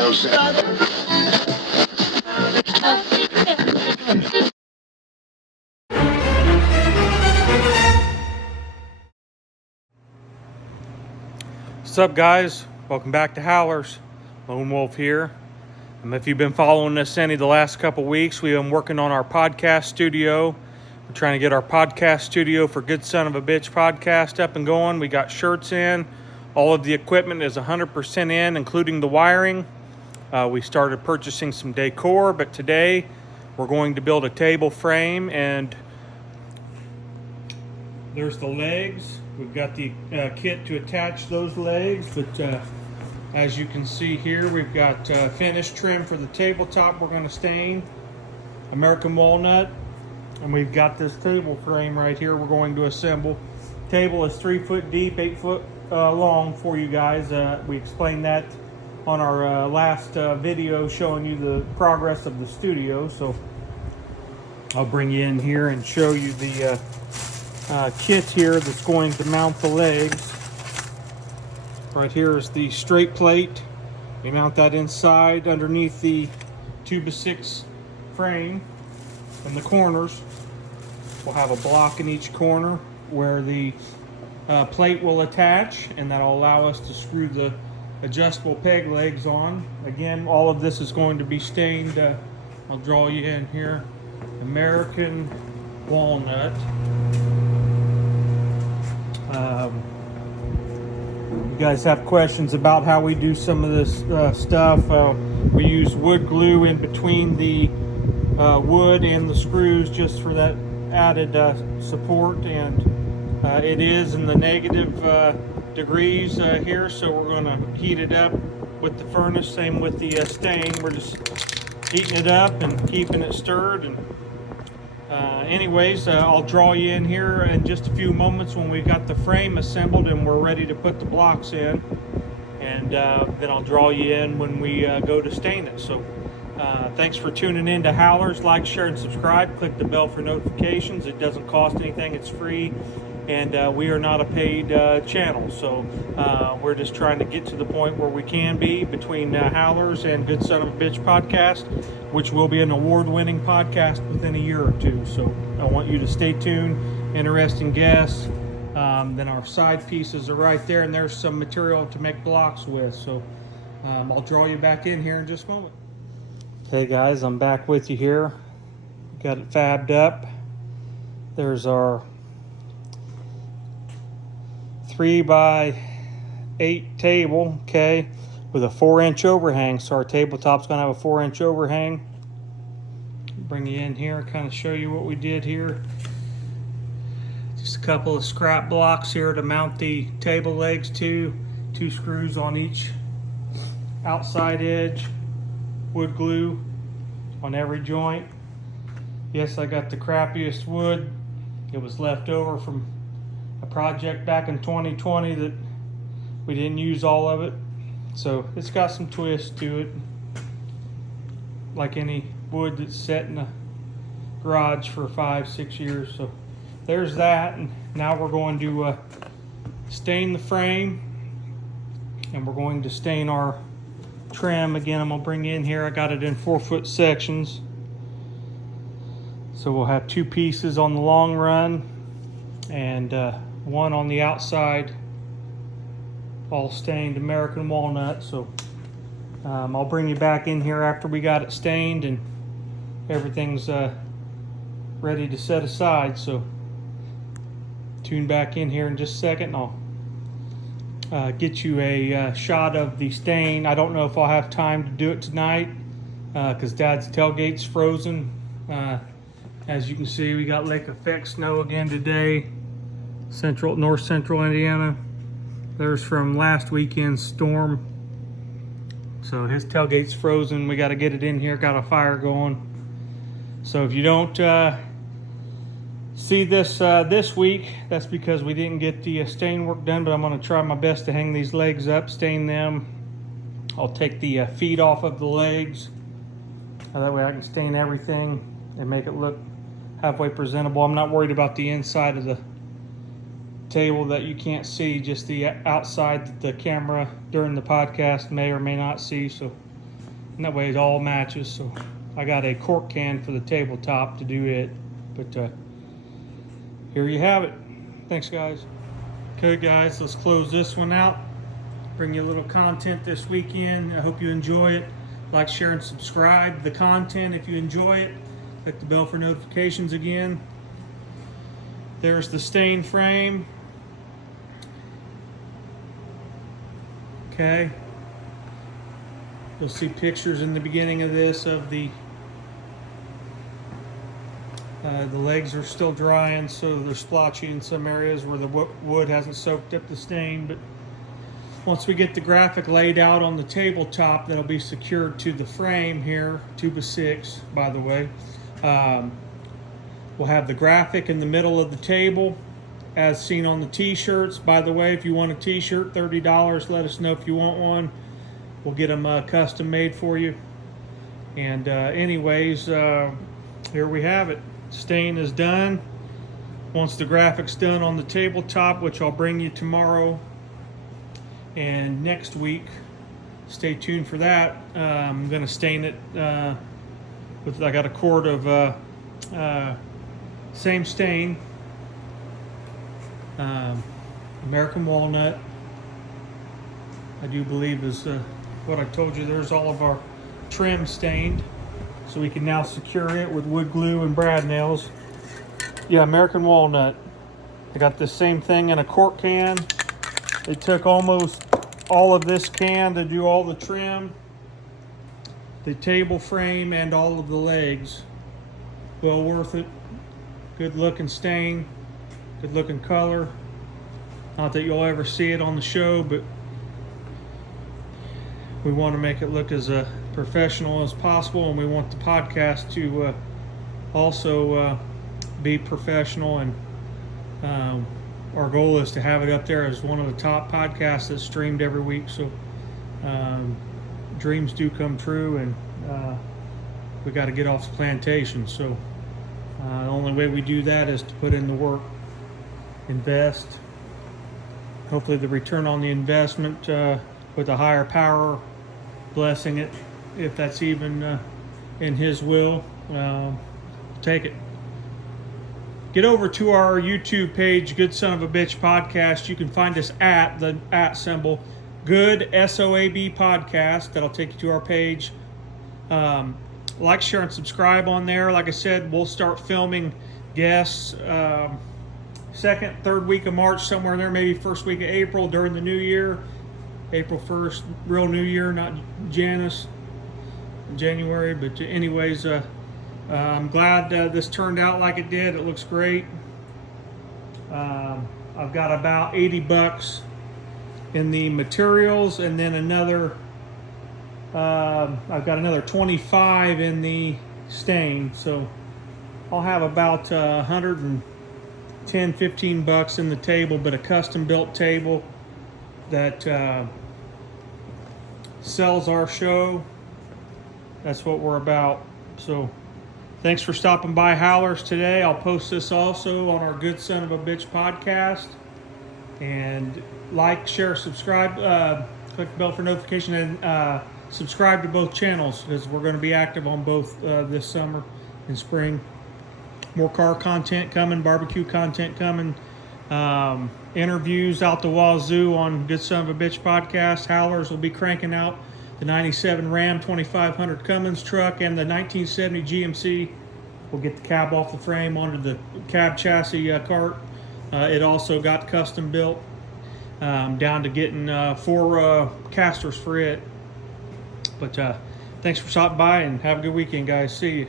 What's up, guys? Welcome back to Howlers. Lone Wolf here. If you've been following us any of the last couple weeks, we've been working on our podcast studio. We're trying to get our podcast studio for Good Son of a Bitch podcast up and going. We got shirts in. All of the equipment is 100% in, including the wiring. We started purchasing some decor, but today we're going to build a table frame, and there's the legs. We've got the kit to attach those legs, but as you can see here, we've got finished trim for the tabletop we're going to stain, American walnut, and we've got this table frame right here we're going to assemble. Table is 3 foot deep, 8 foot long for you guys. We explained that on our last video showing you the progress of the studio, so I'll bring you in here and show you the kit here that's going to mount the legs. Right here is the straight plate. We mount that inside underneath the 2x6 frame. In the corners, we'll have a block in each corner where the plate will attach, and that'll allow us to screw the adjustable peg legs on. Again, all of this is going to be stained. I'll draw you in here. American walnut. You guys have questions about how we do some of this stuff. We use wood glue in between the wood and the screws just for that added support, and it is in the negative degrees here, so we're going to heat it up with the furnace. Same with the stain. We're just heating it up and keeping it stirred. And anyways, I'll draw you in here in just a few moments when we've got the frame assembled and we're ready to put the blocks in, and then I'll draw you in when we go to stain it. So thanks for tuning in to Howlers. Like, share, and subscribe. Click the bell for notifications. It doesn't cost anything. It's free, and we are not a paid channel, so we're just trying to get to the point where we can be between Howlers and Good Son of a Bitch podcast, which will be an award-winning podcast within a year or two. So I want you to stay tuned. Interesting guests. Then our side pieces are right there, and there's some material to make blocks with. So I'll draw you back in here in just a moment. Okay, guys, I'm back with you here. Got it fabbed up. There's our 3x8 table, okay, with a 4-inch overhang. So our tabletop's gonna have a 4-inch overhang. Bring you in here, kind of show you what we did here. Just a couple of scrap blocks here to mount the table legs to. 2 screws on each outside edge. Wood glue on every joint. Yes, I got the crappiest wood. It was left over from a project back in 2020 that we didn't use all of it. So it's got some twist to it, like any wood that's set in a garage for 5-6 years. So there's that, and now we're going to stain the frame, and we're going to stain our trim. Again, I'm gonna bring you in here. I got it in 4-foot sections, so we'll have 2 pieces on the long run and 1 on the outside, all stained American walnut. So I'll bring you back in here after we got it stained and everything's ready to set aside. So tune back in here in just a second, and I'll get you a shot of the stain. I don't know if I'll have time to do it tonight because Dad's tailgate's frozen. As you can see, we got lake effect snow again today. North central Indiana. There's from last weekend's storm. So his tailgate's frozen. We got to get it in here. Got a fire going. So if you don't see this this week, that's because we didn't get the stain work done. But I'm going to try my best to hang these legs up, stain them. I'll take the feet off of the legs. That way I can stain everything and make it look halfway presentable. I'm not worried about the inside of the table that you can't see, just the outside that the camera during the podcast may or may not see. So and that way it all matches. So I got a cork can for the tabletop to do it, but here you have it. Thanks, guys. Okay, guys, let's close this one out. Bring you a little content this weekend. I hope you enjoy it. Like, share, and subscribe the content if you enjoy it. Click the bell for notifications again. There's the stain frame. Okay. You'll see pictures in the beginning of this of the legs are still drying, so they're splotchy in some areas where the wood hasn't soaked up the stain. But once we get the graphic laid out on the tabletop, that'll be secured to the frame here, 2x6, by the way. We'll have the graphic in the middle of the table, as seen on the t-shirts. By the way, if you want a t-shirt, $30. Let us know if you want one. We'll get them custom made for you. And anyways, here we have it. Stain is done. Once the graphic's done on the tabletop, which I'll bring you tomorrow and next week, stay tuned for that. I'm going to stain it with, I got a quart of same stain, American walnut, I do believe is what I told you. There's all of our trim stained, so we can now secure it with wood glue and brad nails. Yeah, American walnut. I got this same thing in a quart can. It took almost all of this can to do all the trim, the table frame, and all of the legs. Well worth it. Good looking stain, good looking color. Not that you'll ever see it on the show, but we want to make it look as professional as possible, and we want the podcast to also be professional, and our goal is to have it up there as one of the top podcasts that's streamed every week. So dreams do come true, and we got to get off the plantation. So the only way we do that is to put in the work, invest. Hopefully the return on the investment with a higher power blessing it, if that's even in his will, take it. Get over to our YouTube page, Good Son of a Bitch Podcast. You can find us at the @ symbol, Good SOAB Podcast. That'll take you to our page. Like, share, and subscribe on there. Like I said, we'll start filming guests second, third week of March, somewhere in there, maybe first week of April during the new year. April 1st, real new year, not January. But anyways, I'm glad this turned out like it did. It looks great. I've got about $80 in the materials, and then another I've got another 25 in the stain, so I'll have about 110, 15 bucks in the table, but a custom built table that sells our show. That's what we're about. So thanks for stopping by Howlers today. I'll post this also on our Good Son of a Bitch podcast. And like, share, subscribe, click the bell for notification, and subscribe to both channels, because we're going to be active on both this summer and spring. More car content coming, barbecue content coming, interviews out the wazoo on Good Son of a Bitch podcast. Howlers will be cranking out the 97 Ram 2500 Cummins truck and the 1970 GMC. We'll get the cab off the frame onto the cab chassis cart. It also got custom built, down to getting 4 casters for it. But thanks for stopping by, and have a good weekend, guys. See you.